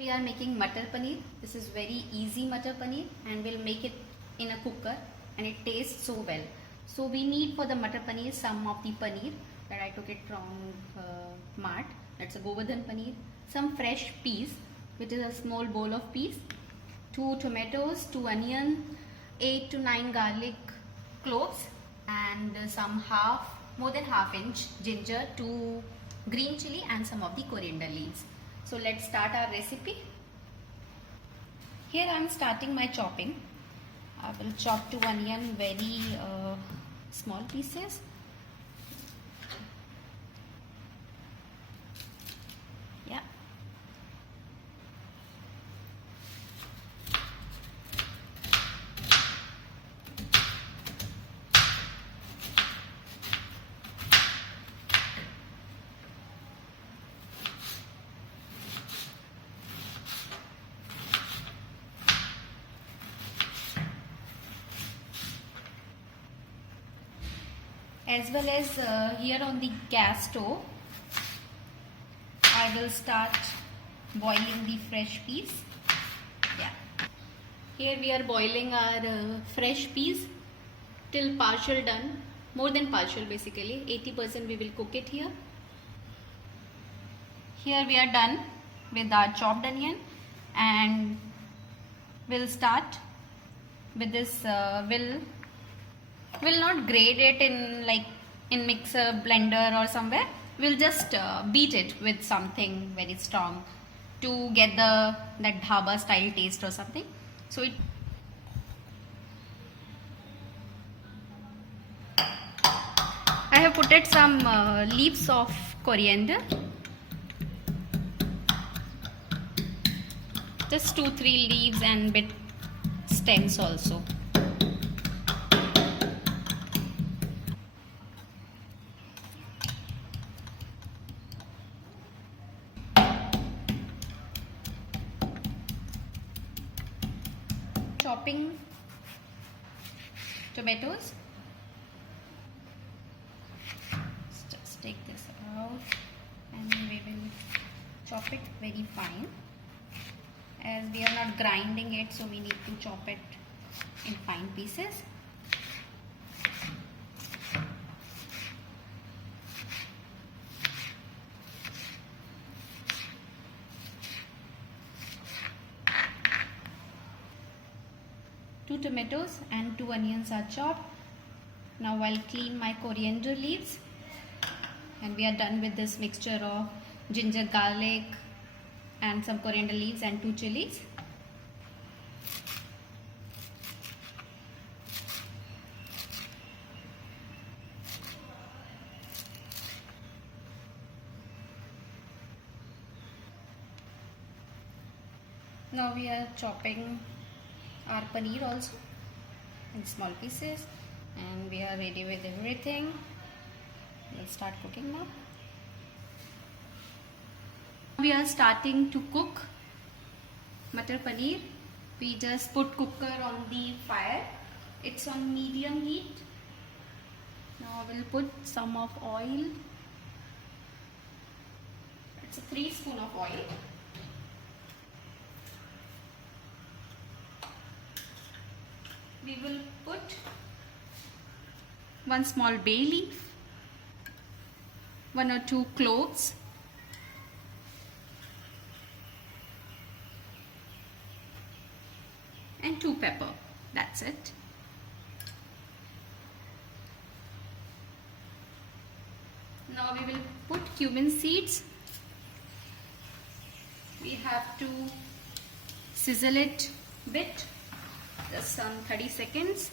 We are making Matar Paneer. This is very easy Matar Paneer and we'll make it in a cooker and it tastes so well. So we need for the Matar Paneer some of the paneer that I took it from Mart. That's a Govardhan Paneer. Some fresh peas, which is a small bowl of peas. 2 tomatoes, 2 onion, 8 to 9 garlic cloves and some more than half inch ginger, 2 green chili and some of the coriander leaves. So let's start our recipe. Here I am starting my chopping. I will chop 2 onion very small pieces. Yeah. As well as here on the gas stove, I will start boiling the fresh peas. Yeah. Here we are boiling our fresh peas till partial done, more than partial basically, 80% we will cook it here. Here we are done with our chopped onion and we'll start with this, we'll not grate it in mixer, blender or somewhere. We'll just beat it with something very strong to get that dhaba style taste or something. So I have put it some leaves of coriander, just 2-3 leaves and bit stems also. Chopping tomatoes. Just take this out and we will chop it very fine. As we are not grinding it, so we need to chop it in fine pieces. Two tomatoes and 2 onions are chopped. Now I'll clean my coriander leaves and we are done with this mixture of ginger, garlic and some coriander leaves and 2 chilies. Now we are chopping our paneer also in small pieces and we are ready with everything. We'll start cooking now. We are starting to cook Matar Paneer. We just put cooker on the fire. It's on medium heat. Now we'll put some of oil. It's a 3 spoon of oil. We will put 1 small bay leaf, 1 or 2 cloves, and 2 pepper. That's it. Now we will put cumin seeds. We have to sizzle it a bit. Just some 30 seconds.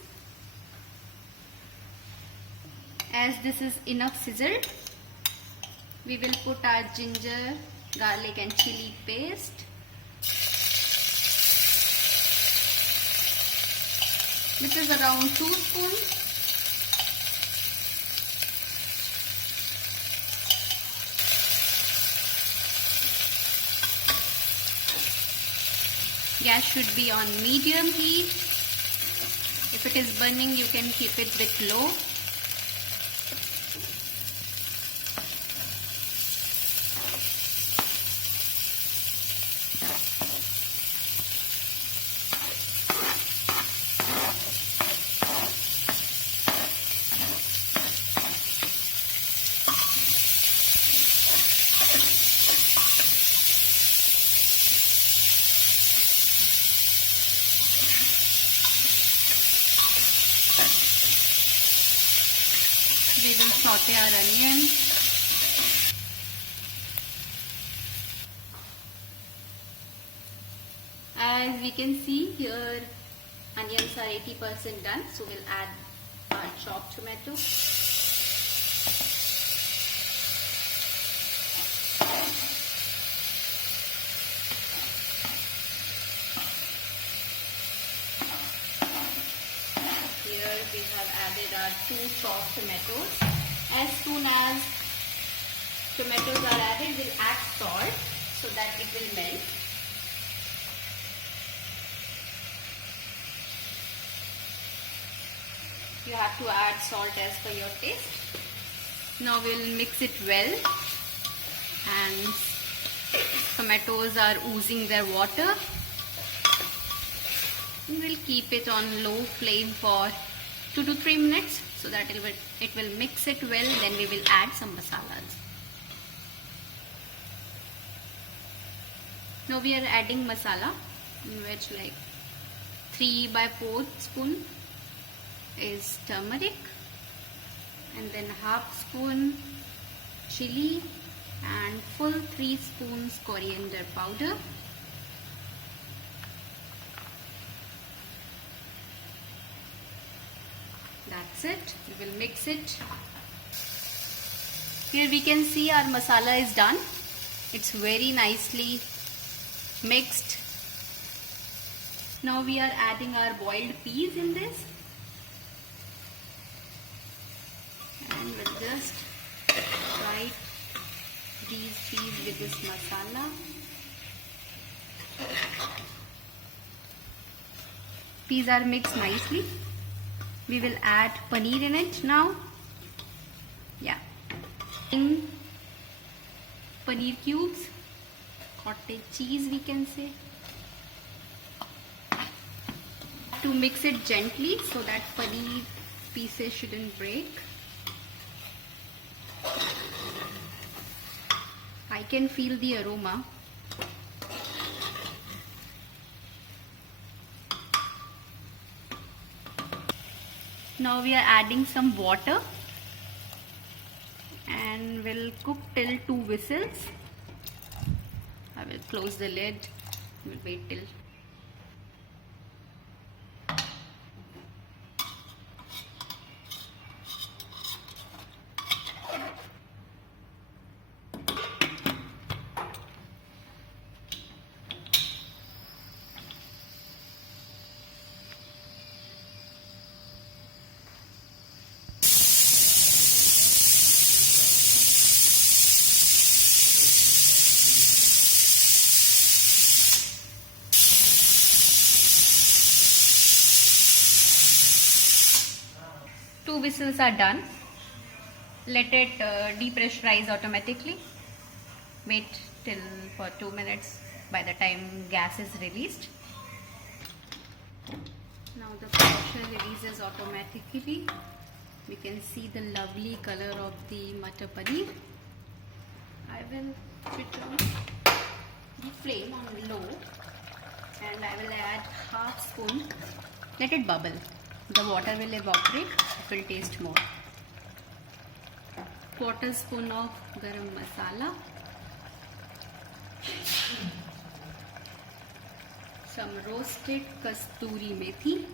As this is enough sizzled, we will put our ginger, garlic and chili paste. This is around 2 spoons. Gas should be on medium heat. If it is burning, you can keep it a bit low. we will saute our onion. As we can see here, onions are 80% done, so we'll add our chopped tomato. Here we have added our 2 chopped tomatoes. As soon as tomatoes are added, we'll add salt so that it will melt. You have to add salt as per your taste. Now we'll mix it well, and tomatoes are oozing their water. We'll keep it on low flame for 2 to 3 minutes so that it will mix it well. Then we will add some masalas. Now we are adding masala, in which like 3 by 4 spoon is turmeric, and then half spoon chili, and full 3 spoons coriander powder. That's it. We will mix it. Here we can see our masala is done. It's very nicely mixed. Now we are adding our boiled peas in this. And we'll just fry these peas with this masala. Peas are mixed nicely. We will add paneer in it now. Yeah. Paneer cubes, cottage cheese we can say. To mix it gently so that paneer pieces shouldn't break. I can feel the aroma. Now we are adding some water and we'll cook till 2 whistles. I will close the lid. We'll wait till. Two whistles are done. Let it depressurize automatically. Wait till for 2 minutes by the time gas is released. Now the pressure releases automatically. We can see the lovely color of the Matar Paneer. I will switch on the flame on low and I will add half spoon. Let it bubble. The water will evaporate. It will taste more. Quarter spoon of garam masala. Some roasted kasturi methi.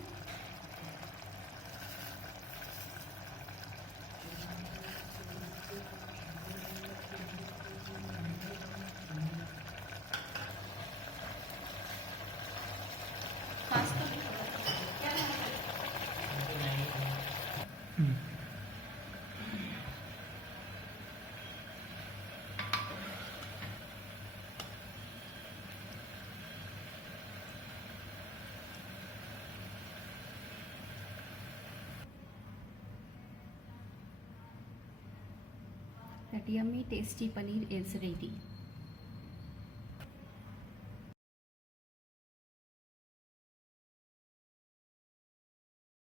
That yummy tasty paneer is ready.